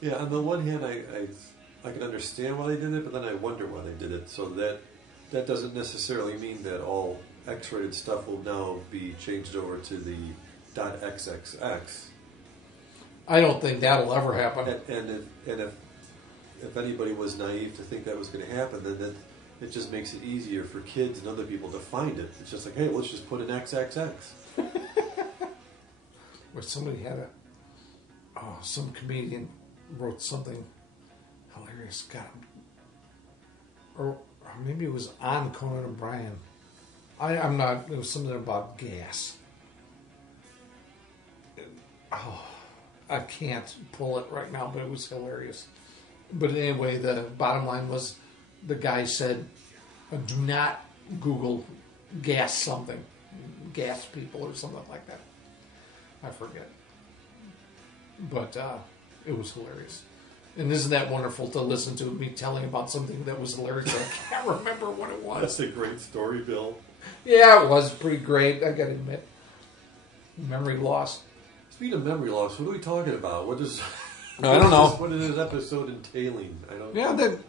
Yeah, on the one hand, I can understand why they did it, but then I wonder why they did it. So that doesn't necessarily mean that all X-rated stuff will now be changed over to the .xxx. I don't think that'll ever happen. And if anybody was naive to think that was going to happen, then it just makes it easier for kids and other people to find it. It's just like, hey, let's just put an XXX. Where somebody had some comedian wrote something hilarious. God, or maybe it was on Conan O'Brien. I'm not. It was something about gas. Oh, I can't pull it right now, but it was hilarious. But anyway, the bottom line was, the guy said, "Do not Google gas something, gas people or something like that." I forget, but it was hilarious. And isn't that wonderful to listen to me telling about something that was hilarious? I can't remember what it was. That's a great story, Bill. Yeah, it was pretty great. I got to admit, memory loss. Speaking of memory loss, what are we talking about? What is? I don't know. What is this episode entailing? I don't.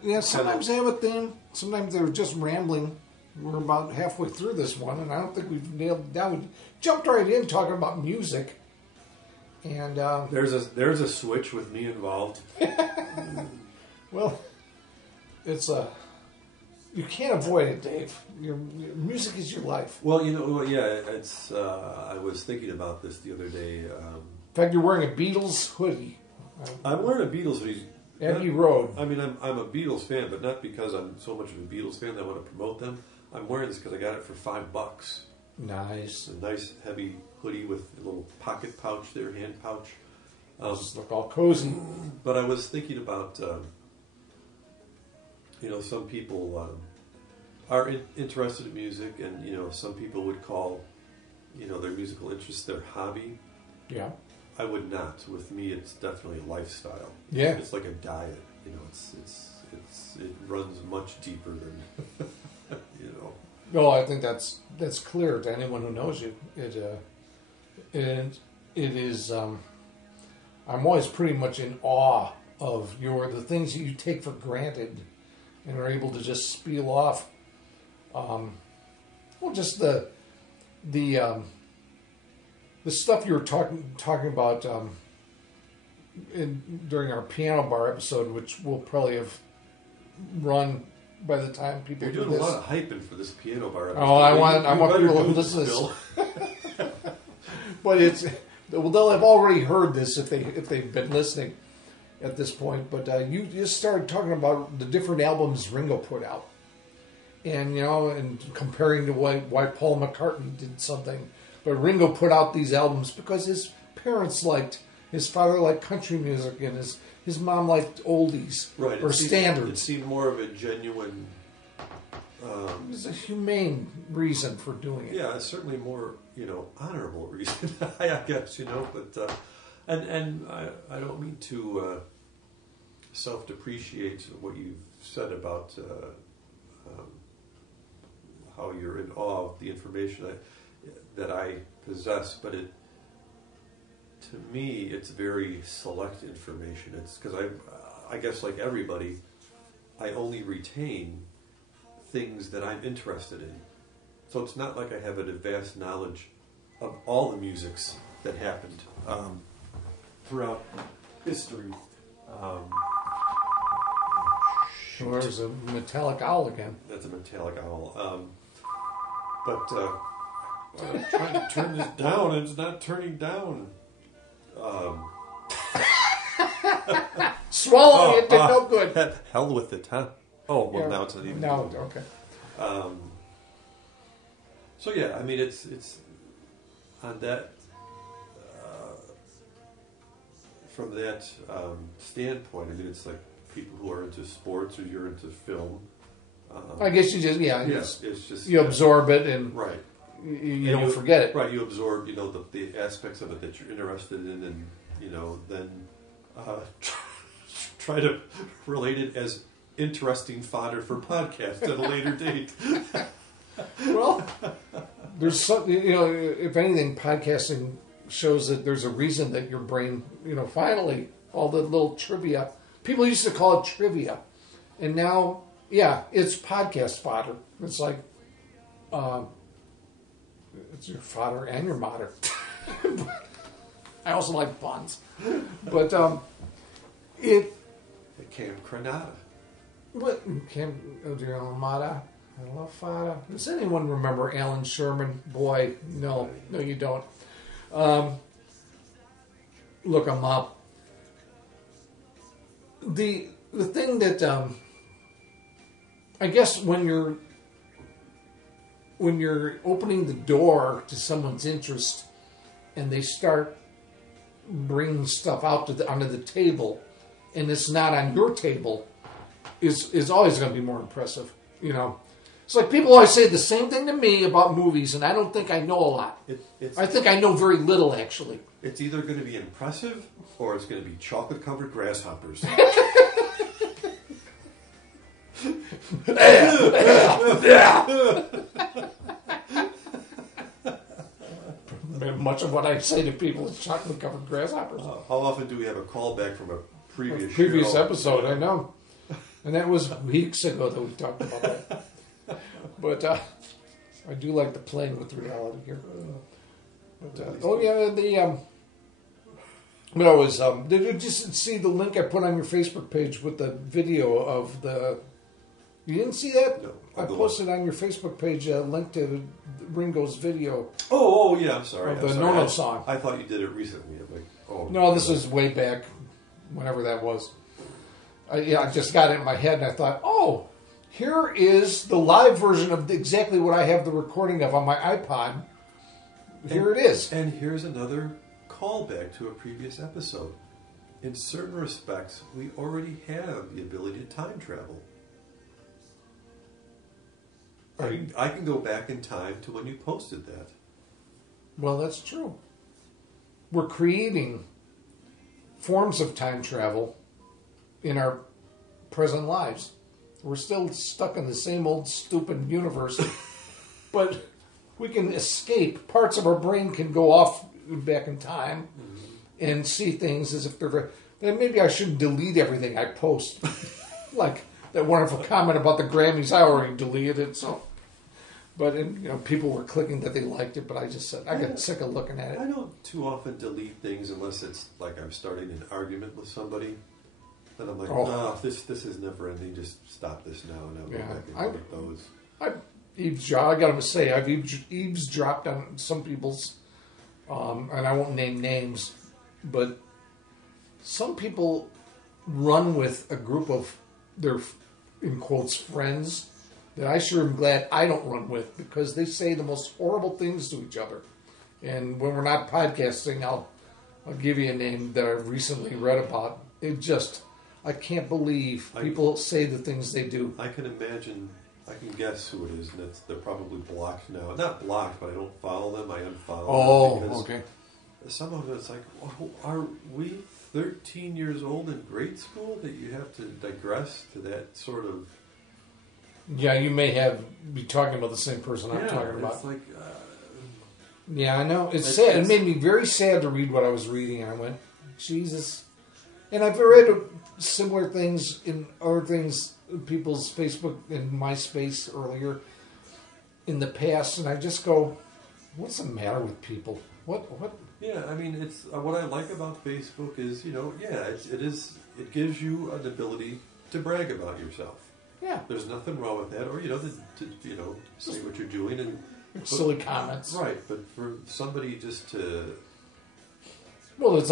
Yeah, sometimes they have a theme. Sometimes they're just rambling. We're about halfway through this one, and I don't think we've nailed it down. We jumped right in talking about music. And there's a switch with me involved. Well, it's you can't avoid it, Dave. Your music is your life. Well, it's. I was thinking about this the other day. In fact, you're wearing a Beatles hoodie. I'm wearing a Beatles hoodie. Abbey Road. I mean, I'm a Beatles fan, but not because I'm so much of a Beatles fan that I want to promote them. I'm wearing this because I got it for $5. Nice. It's a nice, heavy hoodie with a little pocket pouch there, hand pouch. Just look all cozy. But I was thinking about, some people are interested in music, and, some people would call, their musical interest their hobby. Yeah. I would not. With me, it's definitely a lifestyle. Yeah. It's like a diet. It runs much deeper than, No, I think that's clear to anyone who knows you. It is. I'm always pretty much in awe of the things that you take for granted and are able to just spiel off. Just the stuff you were talking about during our piano bar episode, which we'll probably have run by the time people You're do doing this. a lot of hyping for this piano bar episode. Oh, I want people to listen to this. But they'll have already heard this if they've been listening at this point. But you just started talking about the different albums Ringo put out, and and comparing to why Paul McCartney did something. But Ringo put out these albums because his parents his father liked country music, and his mom liked oldies, right, or standards. It seemed more of a genuine... There's a humane reason for doing it. Yeah, it's certainly more, honorable reason, I guess, but... And I don't mean to self-depreciate what you've said about how you're in awe of the information that I possess, but to me, it's very select information. It's because I guess like everybody, I only retain things that I'm interested in. So it's not like I have a vast knowledge of all the musics that happened throughout history. There's a metallic owl again. That's a metallic owl. I'm trying to turn this down, and it's not turning down. Swallowing it did no good. Hell with it, huh? Oh, well, Yeah. now it's not even. No, okay. So yeah, I mean, it's on that from that standpoint. I mean, it's like people who are into sports or you're into film. I guess you just it's just you absorb it and right. You don't forget it. Right, you absorb, the aspects of it that you're interested in, and, then try to relate it as interesting fodder for podcasts at a later date. Well, there's something, if anything, podcasting shows that there's a reason that your brain, finally all the little trivia. People used to call it trivia. And now, yeah, it's podcast fodder. It's like, it's your fodder and your mater. I also like puns. But it Camp Granada. What? Camp Granada? I love fodder. Does anyone remember Alan Sherman? Boy, no, you don't. Look him up. The thing that I guess when you're opening the door to someone's interest and they start bringing stuff out onto the table, and it's not on your table, is always going to be more impressive. You know, it's like people always say the same thing to me about movies, and I don't think I know a lot. I think I know very little, actually. It's either going to be impressive or it's going to be chocolate-covered grasshoppers. Much of what I say to people is chocolate-covered grasshoppers. How often do we have a callback from a previous episode? I know. And that was weeks ago that we talked about that. But I do like the playing with reality here. But, did you just see the link I put on your Facebook page with the video of the... You didn't see that? No. I posted on your Facebook page a link to Ringo's video. Oh, yeah, I'm sorry. Of the No song. I thought you did it recently. I'm like, oh. No, this was way back, whenever that was. I just got it in my head and I thought, oh, here is the live version of exactly what I have the recording of on my iPod. Here it is. And here's another callback to a previous episode. In certain respects, we already have the ability to time travel. I can go back in time to when you posted that. Well, that's true. We're creating forms of time travel in our present lives. We're still stuck in the same old stupid universe, but we can escape. Parts of our brain can go off back in time and see things as if they're... Then maybe I shouldn't delete everything I post. Like that wonderful comment about the Grammys, I already deleted it, so... But people were clicking that they liked it, but I just said, I got sick of looking at it. I don't too often delete things unless it's like I'm starting an argument with somebody. And I'm like, no, this is never ending. Just stop this now, and I'll go back and delete those. I got to say, I've eavesdropped on some people's, and I won't name names, but some people run with a group of their, in quotes, friends that I sure am glad I don't run with, because they say the most horrible things to each other. And when we're not podcasting, I'll give you a name that I've recently read about. It just, I can't believe people say the things they do. I can imagine, I can guess who it is, and they're probably blocked now. Not blocked, but I don't follow them. I unfollow them. Okay. Some of it's like, are we 13 years old in grade school that you have to digress to that sort of... Yeah, you may be talking about the same person I'm talking about. It's like, yeah, I know. It's sad. It made me very sad to read what I was reading, and I went, Jesus. And I've read similar things in other things, people's Facebook and MySpace earlier in the past, and I just go, what's the matter with people? What? Yeah, I mean, it's what I like about Facebook is, it gives you an ability to brag about yourself. Yeah, there's nothing wrong with that, or to say what you're doing and silly comments, right? But for somebody just to, well, it's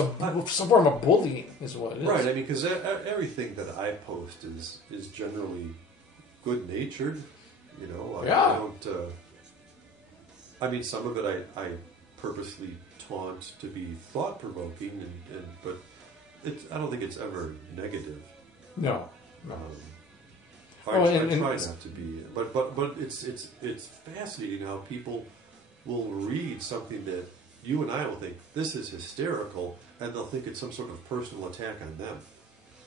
some form of bullying, is what it is, right? I mean, because everything that I post is generally good natured, I don't. I mean, some of it I purposely taunt to be thought provoking, but I don't think it's ever negative. No. I try not to be, but it's fascinating how people will read something that you and I will think this is hysterical, and they'll think it's some sort of personal attack on them.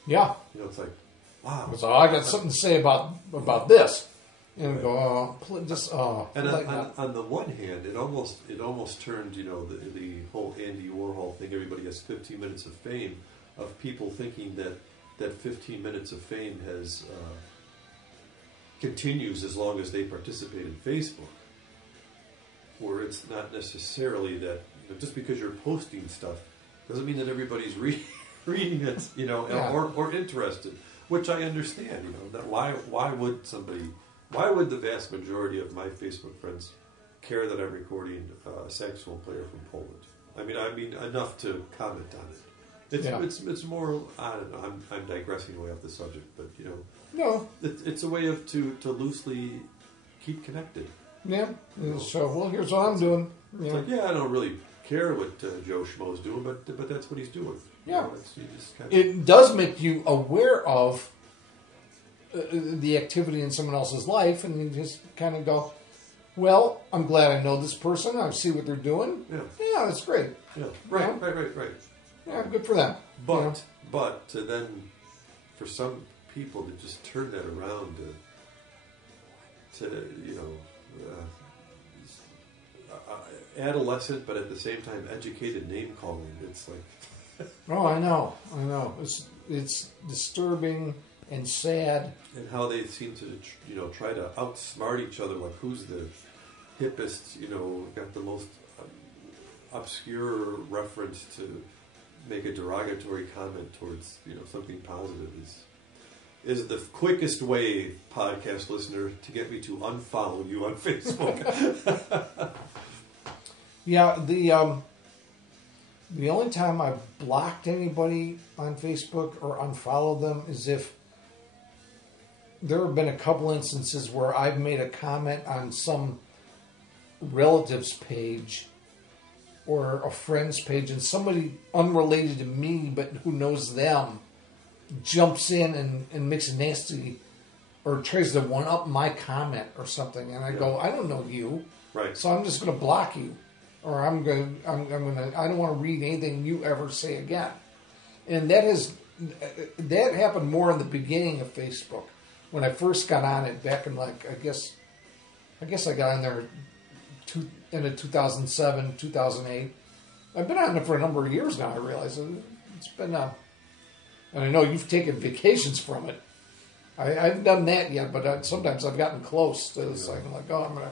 Yeah, it's like, wow. So I got something to say about this, and go, And on the one hand, it almost turned, the whole Andy Warhol thing. Everybody has 15 minutes of fame. of people thinking that 15 minutes of fame has continues as long as they participate in Facebook, where it's not necessarily that just because you're posting stuff doesn't mean that everybody's reading it, or interested. Which I understand, that why would the vast majority of my Facebook friends care that I'm recording a saxophone player from Poland? I mean enough to comment on it. It's more, I don't know. I'm digressing away off the subject, but No. it's a way to loosely keep connected. Yeah. So, well, here's what I'm doing. It's like, I don't really care what Joe Shmoe's doing, but that's what he's doing. Yeah. You just kind of... It does make you aware of the activity in someone else's life, and you just kind of go, well, I'm glad I know this person. I see what they're doing. Yeah, that's great. Yeah, right. Yeah, good for them. But to then, for some people to just turn that around to adolescent, but at the same time educated name calling. It's like, oh, I know. It's disturbing and sad. And how they seem to try to outsmart each other. Like who's the hippest? Got the most obscure reference to make a derogatory comment towards something positive is the quickest way, podcast listener, to get me to unfollow you on Facebook. Yeah, the only time I've blocked anybody on Facebook or unfollowed them is if there have been a couple instances where I've made a comment on some relative's page or a friend's page, and somebody unrelated to me but who knows them jumps in and makes a nasty or tries to one up my comment or something, and I go, I don't know you, right? So I'm just going to block you, or I don't want to read anything you ever say again. And that happened more in the beginning of Facebook when I first got on it back in I guess I got on there in 2007, 2008. I've been on it for a number of years now. I realize it's been, and I know you've taken vacations from it. I haven't done that yet, but sometimes I've gotten close to this. I'm like, I'm gonna.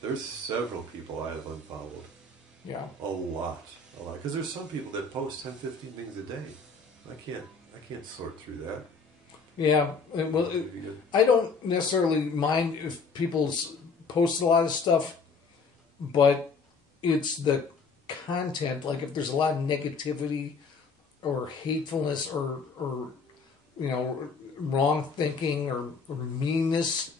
There's several people I have unfollowed. Yeah, a lot, because there's some people that post 10, 15 things a day. I can't sort through that. Yeah, well, I don't necessarily mind if people post a lot of stuff, but it's the content. Like if there's a lot of negativity or hatefulness or wrong thinking or meanness,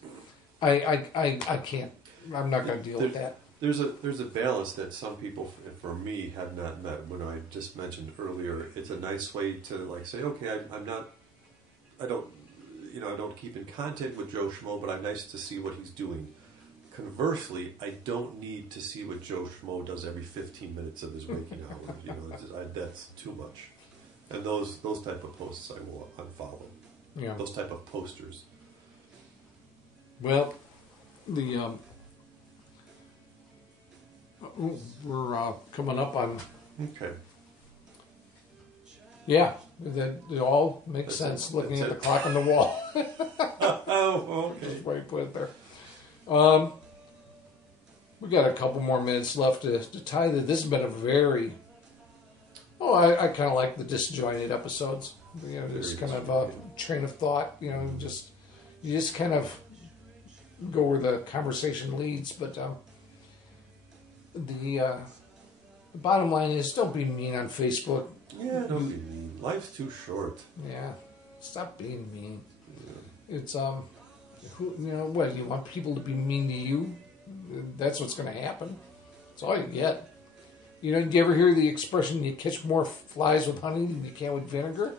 I can't. I'm not going to deal with that. There's a balance that some people, for me, have not met. When I just mentioned earlier, it's a nice way to say, okay, I don't keep in contact with Joe Shmoe, but I'm nice to see what he's doing. Conversely, I don't need to see what Joe Shmoe does every 15 minutes of his waking hours. That's too much. And those type of posts I will unfollow. Yeah. Those type of posters. Well, we're coming up on. Okay. Yeah, it all makes sense looking at the clock on the wall. Oh, okay. That's why you put it there. We got a couple more minutes left to tie that. This has been a very. I kind of like the disjointed episodes. Just kind of a train of thought. You just kind of go where the conversation leads. But the bottom line is, don't be mean on Facebook. Yeah, don't be mean. Life's too short. Yeah, stop being mean. Yeah. It's what, you want people to be mean to you? That's what's going to happen. That's all you get. Do you ever hear the expression, you catch more flies with honey than you can with vinegar?